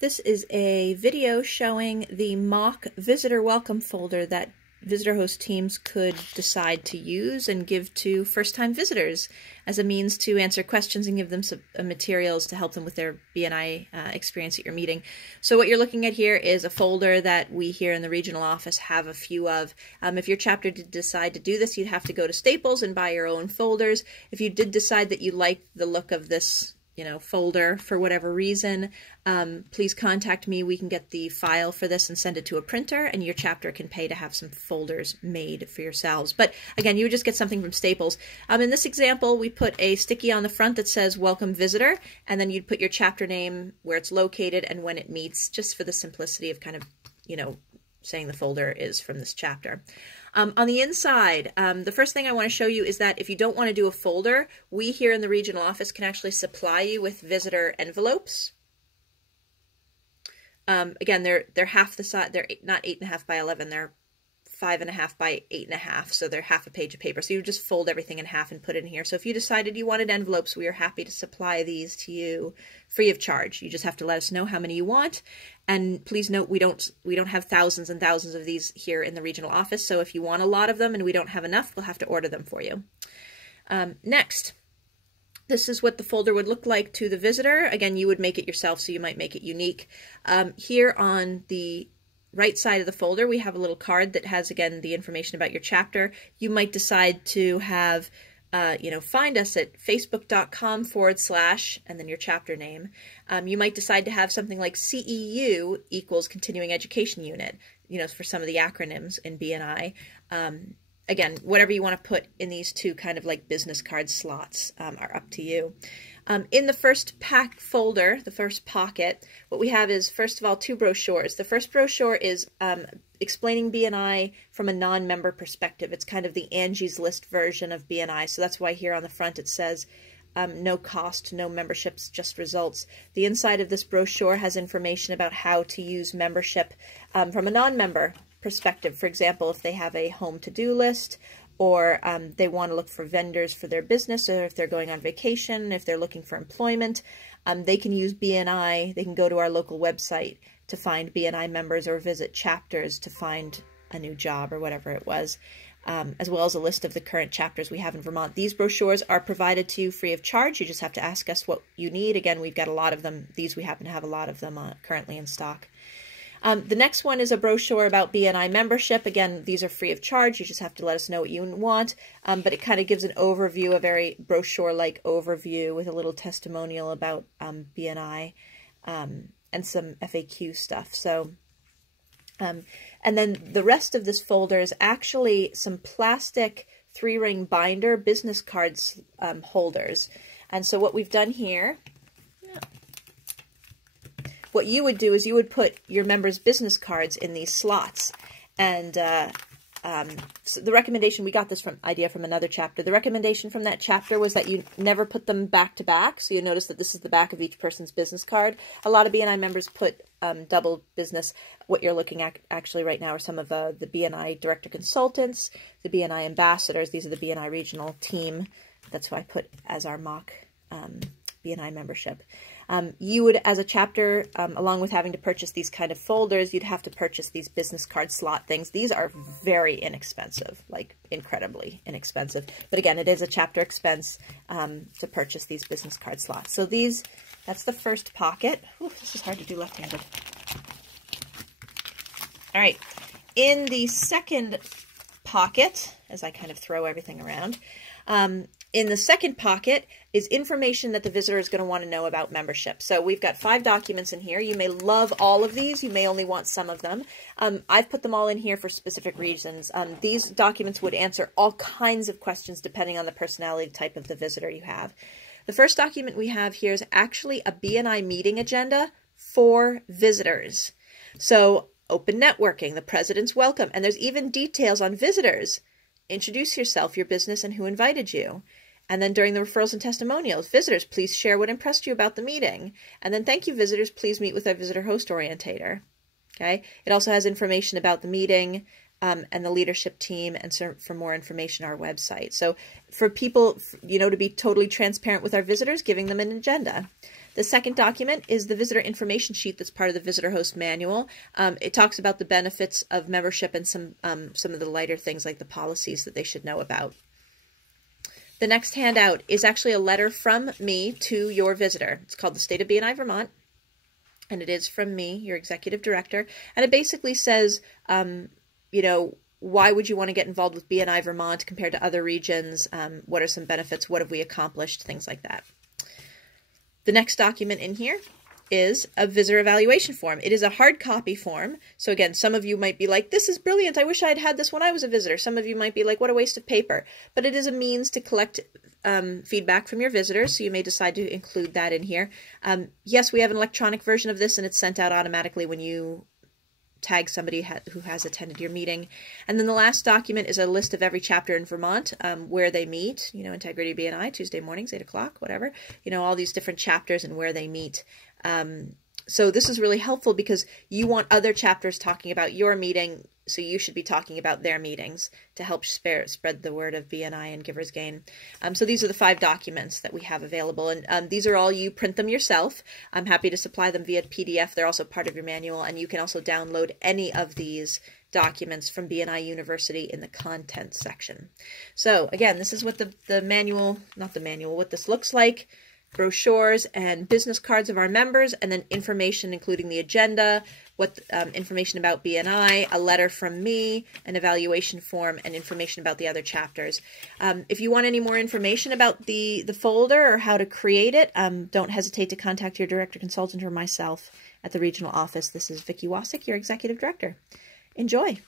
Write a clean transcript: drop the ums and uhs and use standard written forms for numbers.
This is a video showing the mock visitor welcome folder that visitor host teams could decide to use and give to first-time visitors as a means to answer questions and give them some materials to help them with their BNI experience at your meeting. So what you're looking at here is a folder that we here in the regional office have a few of. If your chapter did decide to do this, you'd have to go to Staples and buy your own folders. If you did decide that you liked the look of this folder for whatever reason, please contact me. We can get the file for this and send it to a printer, and your chapter can pay to have some folders made for yourselves. But again, you would just get something from Staples. In this example, we put a sticky on the front that says welcome visitor, and then you'd put your chapter name, where it's located, and when it meets, just for the simplicity of kind of, saying the folder is from this chapter. On the inside, the first thing I want to show you is that if you don't want to do a folder, we here in the regional office can actually supply you with visitor envelopes. Again, they're half the size. They're not 8.5 by 11. They're 5.5 by 8.5. So they're half a page of paper. So you just fold everything in half and put it in here. So if you decided you wanted envelopes, we are happy to supply these to you free of charge. You just have to let us know how many you want. And please note, we don't have thousands and thousands of these here in the regional office. So if you want a lot of them and we don't have enough, we'll have to order them for you. Next, this is what the folder would look like to the visitor. Again, you would make it yourself, so you might make it unique. Here on the right side of the folder, we have a little card that has, again, the information about your chapter. You might decide to have, find us at facebook.com/ and then your chapter name. You might decide to have something like CEU equals Continuing Education Unit, for some of the acronyms in BNI. Again, whatever you want to put in these two kind of like business card slots are up to you. In the first pack folder, the first pocket, what we have is, first of all, two brochures. The first brochure is explaining BNI from a non-member perspective. It's kind of the Angie's List version of BNI. So that's why here on the front it says no cost, no memberships, just results. The inside of this brochure has information about how to use membership from a non-member perspective. For example, if they have a home to-do list, or they want to look for vendors for their business, or if they're going on vacation, if they're looking for employment, they can use BNI. They can go to our local website to find BNI members or visit chapters to find a new job or whatever it was, as well as a list of the current chapters we have in Vermont. These brochures are provided to you free of charge. You just have to ask us what you need. Again, we've got a lot of them. We happen to have a lot of them currently in stock. The next one is a brochure about BNI membership. Again, these are free of charge. You just have to let us know what you want. But it kind of gives an overview, a very brochure-like overview with a little testimonial about BNI and some FAQ stuff. So, and then the rest of this folder is actually some plastic 3-ring binder business cards holders. And so what we've done here, what you would do is you would put your members' business cards in these slots. And so the recommendation, we got this idea from another chapter. The recommendation from that chapter was that you never put them back to back. So you notice that this is the back of each person's business card. A lot of BNI members put double business. What you're looking at actually right now are some of the BNI director consultants, the BNI ambassadors. These are the BNI regional team. That's who I put as our mock BNI membership. You would, as a chapter, along with having to purchase these kind of folders, you'd have to purchase these business card slot things. These are very inexpensive, like incredibly inexpensive. But again, it is a chapter expense to purchase these business card slots. So that's the first pocket. Ooh, this is hard to do left-handed. All right. In the second pocket, as I kind of throw everything around, in the second pocket is information that the visitor is going to want to know about membership. So we've got 5 documents in here. You may love all of these. You may only want some of them. I've put them all in here for specific reasons. These documents would answer all kinds of questions depending on the personality type of the visitor you have. The first document we have here is actually a BNI meeting agenda for visitors. So open networking, the president's welcome, and there's even details on visitors. Introduce yourself, your business, and who invited you. And then during the referrals and testimonials, visitors, please share what impressed you about the meeting. And then thank you, visitors, please meet with our visitor host orientator. Okay. It also has information about the meeting and the leadership team, and for more information, our website. So for people, to be totally transparent with our visitors, giving them an agenda. The second document is the visitor information sheet that's part of the visitor host manual. It talks about the benefits of membership and some of the lighter things like the policies that they should know about. The next handout is actually a letter from me to your visitor. It's called the State of BNI Vermont, and it is from me, your executive director. And it basically says, you know, why would you want to get involved with BNI Vermont compared to other regions? What are some benefits? What have we accomplished? Things like that. The next document in here is a visitor evaluation form. It is a hard copy form. So again, some of you might be like, this is brilliant. I wish I had had this when I was a visitor. Some of you might be like, what a waste of paper. But it is a means to collect feedback from your visitors, so you may decide to include that in here. Yes, we have an electronic version of this, and it's sent out automatically when you tag somebody who has attended your meeting. And then the last document is a list of every chapter in Vermont, where they meet, you know, Integrity BNI, Tuesday mornings, 8 o'clock, whatever, you know, all these different chapters and where they meet. So this is really helpful because you want other chapters talking about your meeting, so you should be talking about their meetings to help spread the word of BNI and Givers Gain. So these are the 5 documents that we have available, and these are all, you print them yourself. I'm happy to supply them via PDF. They're also part of your manual, and you can also download any of these documents from BNI University in the content section. So again, this is what the manual, not the manual, what this looks like. Brochures and business cards of our members, and then information including the agenda, what information about BNI, a letter from me, an evaluation form, and information about the other chapters. If you want any more information about the folder or how to create it, don't hesitate to contact your director consultant or myself at the regional office. This is Vicki Wasick, your executive director. Enjoy.